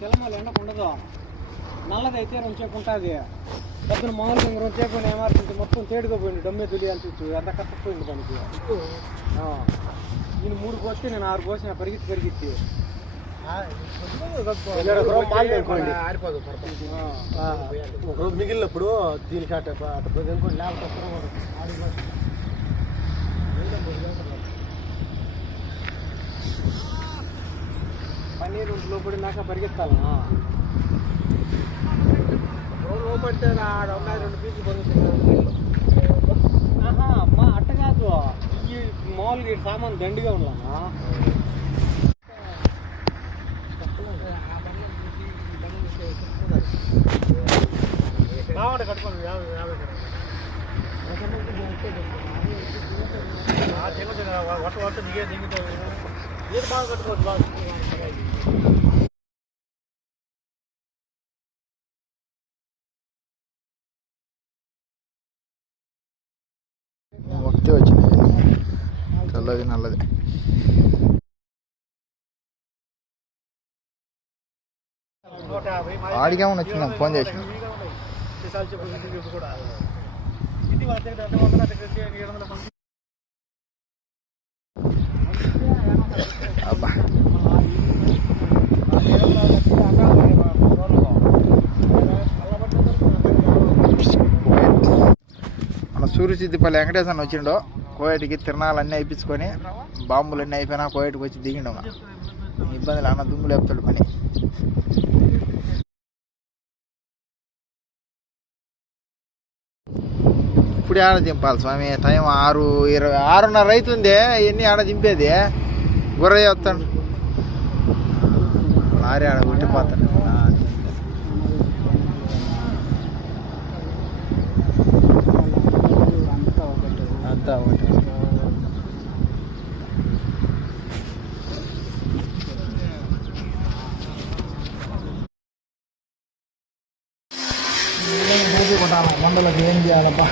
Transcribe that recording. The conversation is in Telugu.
తెల్లమల్లి ఎండకు ఉండదు, నల్లదైతే రెండుసేపు ఉంటుంది. డబ్బులు మామూలుగా ఇంక రెండుసేపు ఏమారుతుంది, మొత్తం తేడుగా పోయింది. డమ్మే తులియాల్సి ఎంత కష్టపోయింది పనికి. నేను 3 కోస్తే నేను 6 కోసిన పరిగెత్తి ఒకరోజు మిగిలినప్పుడు దీనికి అట్ట ఇంకోటి లేకపోతే పన్నీరు లోపడినాక పరిగెత్తాలన్నా. లోపడితే ఆడ ఉన్నాయి 2 పీసులు పరుగుతుంది. మా అట్ట కాదు, ఈ మామూలుగా సామాన్ దండిగా ఉన్నానా. బాగుంటే కట్టుకోండి 50 వట్ట దిగే దిగుతుంది. ఏది బాగా కట్టుకోవచ్చు బాగా ఒకటే వచ్చినాయి, తెల్లది నల్లది. ఆడికేమన్నా వచ్చిందా ఫోన్ చేసిన? అబ్బా మన సూర్యసిద్ధిపల్లి వెంకటేశ్వర వచ్చిండో కోయటికి తిరణాలన్నీ అయిపించుకొని బాంబులన్నీ అయిపోయినా కోయటికి వచ్చి దిగిండు. ఇబ్బందులు అన్న దుమ్ము లేపుతాడు పని. ఇప్పుడు ఆడ దింపాలి స్వామి, టైం 6:20 6:30 అవుతుంది. ఎన్ని ఆడ దింపేది? గుర్రయ్య వస్తాడు, లారీ ఆడ కొట్టిపోతాడు. అంతా ఒకటి. మండలకు ఏం చేయాలబ్బా?